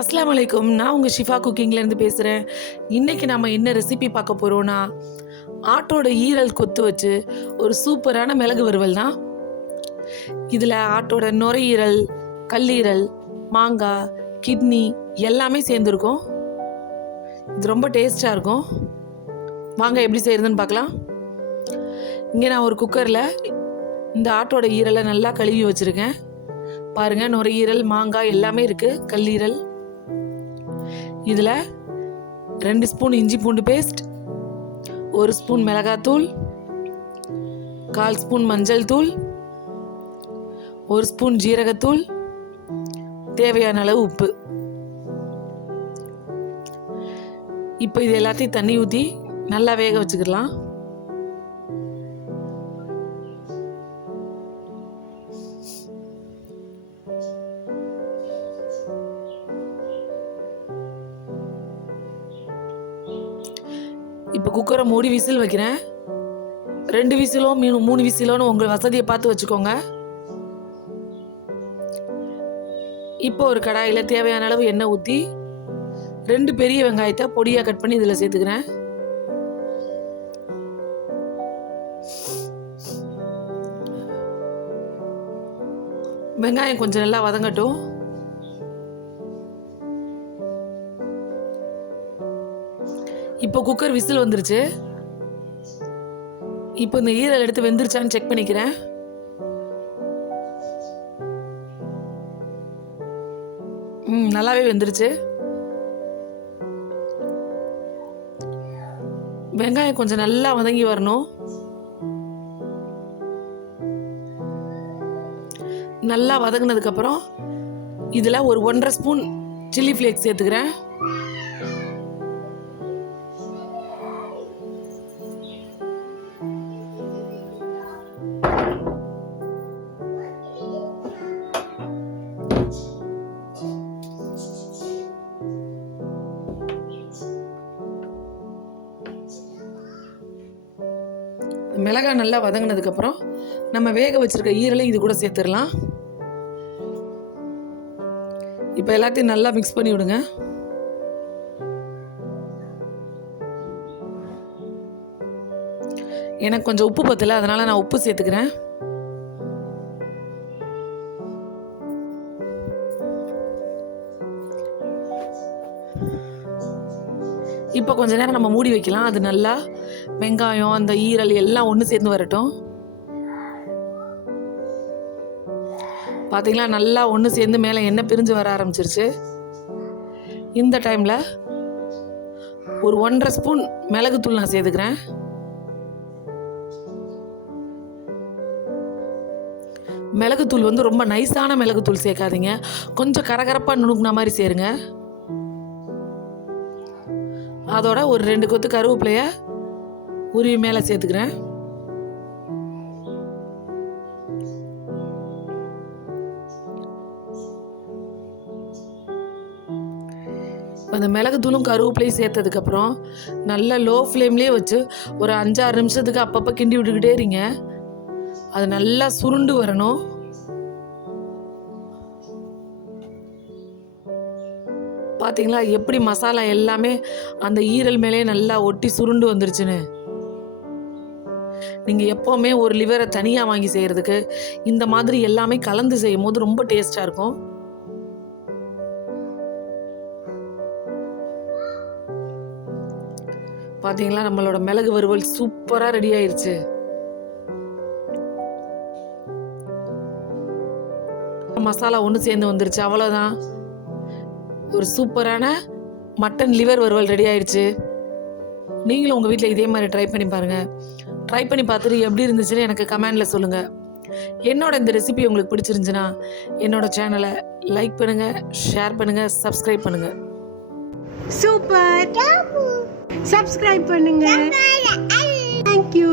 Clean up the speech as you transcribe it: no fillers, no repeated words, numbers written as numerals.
அஸ்ஸலாமு அலைக்கும். நான் உங்கள் ஷிஃபா குக்கிங்லேருந்து பேசுகிறேன். இன்றைக்கி நம்ம என்ன ரெசிபி பார்க்க போகிறோன்னா, ஆட்டோட ஈரல் கொத்து வச்சு ஒரு சூப்பரான மிளகு வறுவல் தான். இதில் ஆட்டோட நுரையீரல், கல்லீரல், மாங்காய், கிட்னி எல்லாமே சேர்ந்துருக்கும். இது ரொம்ப டேஸ்ட்டாக இருக்கும். வாங்க எப்படி செய்கிறதுன்னு பார்க்கலாம். இங்கே நான் ஒரு குக்கரில் இந்த ஆட்டோட ஈரலை நல்லா கழுவி வச்சுருக்கேன். பாருங்கள், நுரையீரல், மாங்காய் எல்லாமே இருக்குது, கல்லீரல். இதில் 2 ஸ்பூன் இஞ்சி பூண்டு பேஸ்ட், 1 ஸ்பூன் மிளகாத்தூள், 1/4 ஸ்பூன் மஞ்சள் தூள், 1 ஸ்பூன் ஜீரகத்தூள், தேவையான அளவு உப்பு. இப்போ இது எல்லாத்தையும் தண்ணி ஊற்றி நல்லா வேக வச்சுக்கலாம். இப்போ குக்கரை மூடி விசில் வைக்கிறேன். 2 விசிலோ 3 விசிலோன்னு உங்கள் வசதியை பார்த்து வச்சுக்கோங்க. இப்போ ஒரு கடாயில் தேவையான அளவு எண்ணெய் ஊற்றி 2 பெரிய வெங்காயத்தை பொடியாக கட் பண்ணி இதில் சேர்த்துக்கிறேன். வெங்காயம் கொஞ்சம் நல்லா வதங்கட்டும். இப்போ குக்கர் விசில் வந்துருச்சு. இப்போ இந்த ஈரல் எடுத்து வெந்துருச்சான்னு செக் பண்ணிக்கிறேன். நல்லாவே வெந்துருச்சு. வெங்காயம் கொஞ்சம் நல்லா வதங்கி வரணும். நல்லா வதங்கினதுக்கப்புறம் இதில் ஒரு 1.5 ஸ்பூன் சில்லி ஃப்ளேக்ஸ் சேர்த்துக்கிறேன். மிளகாய் நல்லா வதங்கினதுக்கப்புறம் நம்ம வேக வச்சிருக்க ஈரலை இது கூட சேர்த்துடலாம். இப்போ எல்லாத்தையும் நல்லா மிக்ஸ் பண்ணி விடுங்க. எனக்கு கொஞ்சம் உப்பு பத்தல, அதனால நான் உப்பு சேர்த்துக்கிறேன். இப்போ கொஞ்ச நேரம் நம்ம மூடி வைக்கலாம். அது நல்லா வெங்காயம், அந்த ஈரல் எல்லாம் ஒன்று சேர்ந்து வரட்டும். பார்த்தீங்களா, நல்லா ஒன்று சேர்ந்து மேலே எண்ணெய் பிரிஞ்சு வர ஆரம்பிச்சிருச்சு. இந்த டைமில் ஒரு 1.5 ஸ்பூன் மிளகுத்தூள் நான் சேர்த்துக்கிறேன். மிளகுத்தூள் வந்து ரொம்ப நைஸான மிளகுத்தூள் சேர்க்காதீங்க, கொஞ்சம் கரகரப்பாக நுணுக்குன மாதிரி சேருங்க. அதோட ஒரு 2 கொத்து கருவேப்பிலையை உருவி மேலே சேர்த்துக்கிறேன். அந்த மிளகுத்தூளும் கருவேப்பிலையும் சேர்த்ததுக்கப்புறம் நல்லா லோ ஃப்ளேம்லேயே வச்சு ஒரு 5-6 நிமிஷத்துக்கு அப்பப்போ கிண்டி விட்டுக்கிட்டே இருங்க. அது நல்லா சுருண்டு வரணும். பார்த்தீங்களா எப்படி மசாலா எல்லாமே அந்த ஈரல் மேலே நல்லா ஒட்டி சுருண்டு வந்துருச்சுன்னு. நீங்கள் எப்போவுமே ஒரு லிவரை தனியாக வாங்கி செய்கிறதுக்கு இந்த மாதிரி எல்லாமே கலந்து செய்யும் போது ரொம்ப டேஸ்ட்டாக இருக்கும். பார்த்தீங்களா, நம்மளோட மிளகு வறுவல் சூப்பராக ரெடி ஆயிடுச்சு. மசாலா ஒன்று சேர்ந்து வந்துருச்சு. அவ்வளோதான், ஒரு சூப்பரான மட்டன் லிவர் வறுவல் ரெடி ஆயிடுச்சு. நீங்களும் உங்கள் வீட்டில் இதே மாதிரி ட்ரை பண்ணி பாருங்கள். ட்ரை பண்ணி பார்த்துட்டு எப்படி இருந்துச்சுன்னு எனக்கு கமெண்டில் சொல்லுங்கள். என்னோட இந்த ரெசிபி உங்களுக்கு பிடிச்சிருந்துச்சுன்னா என்னோட சேனலை லைக் பண்ணுங்கள், ஷேர் பண்ணுங்கள், சப்ஸ்கிரைப் பண்ணுங்கள். சூப்பர், சப்ஸ்கிரைப் பண்ணுங்க. தேங்க்யூ.